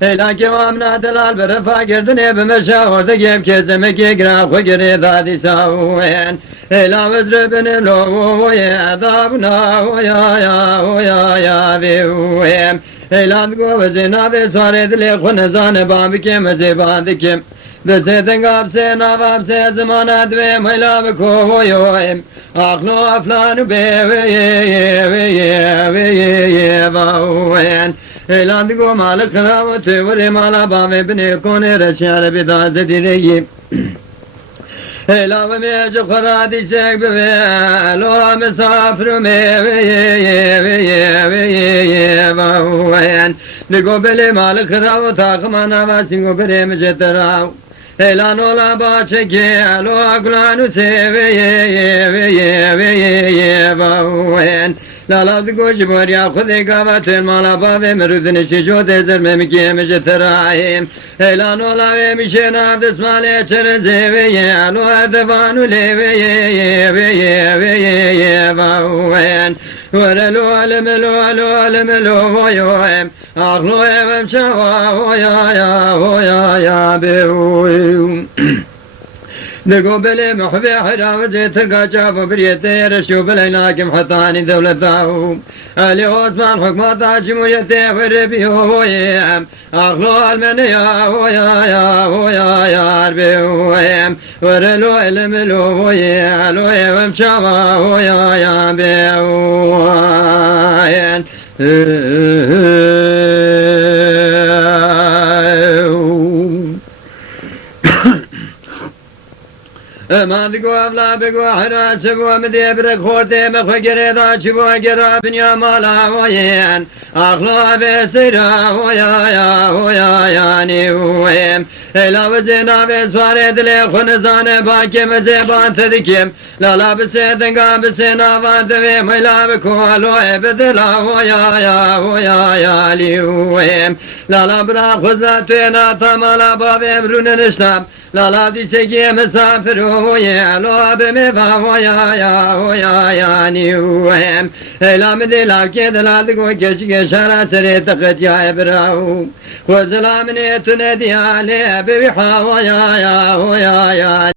Ela kevamna delal berefa girdin ebime şahorda gem kezeme ki grafı gire dadi saven. Ela vezre beni lo ya dabna ya ve uem. Ela go vezena ve saredle khunzane bab kem zebad kem. Bezeden gabse navabse zamana dve mela ve koyoem. Aklo aflan be ve vaen. Elandi go malı kıravati vere mala bave bine kone reşyale bidaze direyi. Elave mece kharadi sek be lo misafir me ve vaen. Digo bele malı kıravata kımana vasingo bere mece terav. Elan ola bahçe ki alo aglanu ve vaen. Lalad goji borya khudi gavaten mala bave merudne şijo dezer memki meje terahim. Elan ola ve mişena desmale çereze ve alo advanu le ve vaen. Verelo alemelo voyem. Ahlo evem şava ya be. Nego bele muhbe haravet tergaca fabriyete yarışu bele nakim hatani devletahu. Ali Osman hükmata cumhuriyete ve rebiyoyem. Ahlo almene ya be. Verelo elemelo alo evem şava ya be. Madigo avla bego hara sevo mede brek horte me khogere da chivo gera binya mala voyen akhla ve sira ya ni uem ela ve zena ve sware dile khunzane ba kem zeban tedikim la la be se denga be se na va de ve mela be kholo e bedela ya li uem la la bra khuzat na tamala ba ve emrun islam la la dise ki misafir ya lo be me va ya ni uem ela me de la ke de la go ke şara sere takat ya ibrahim ve selamine tunedi ale be ha ya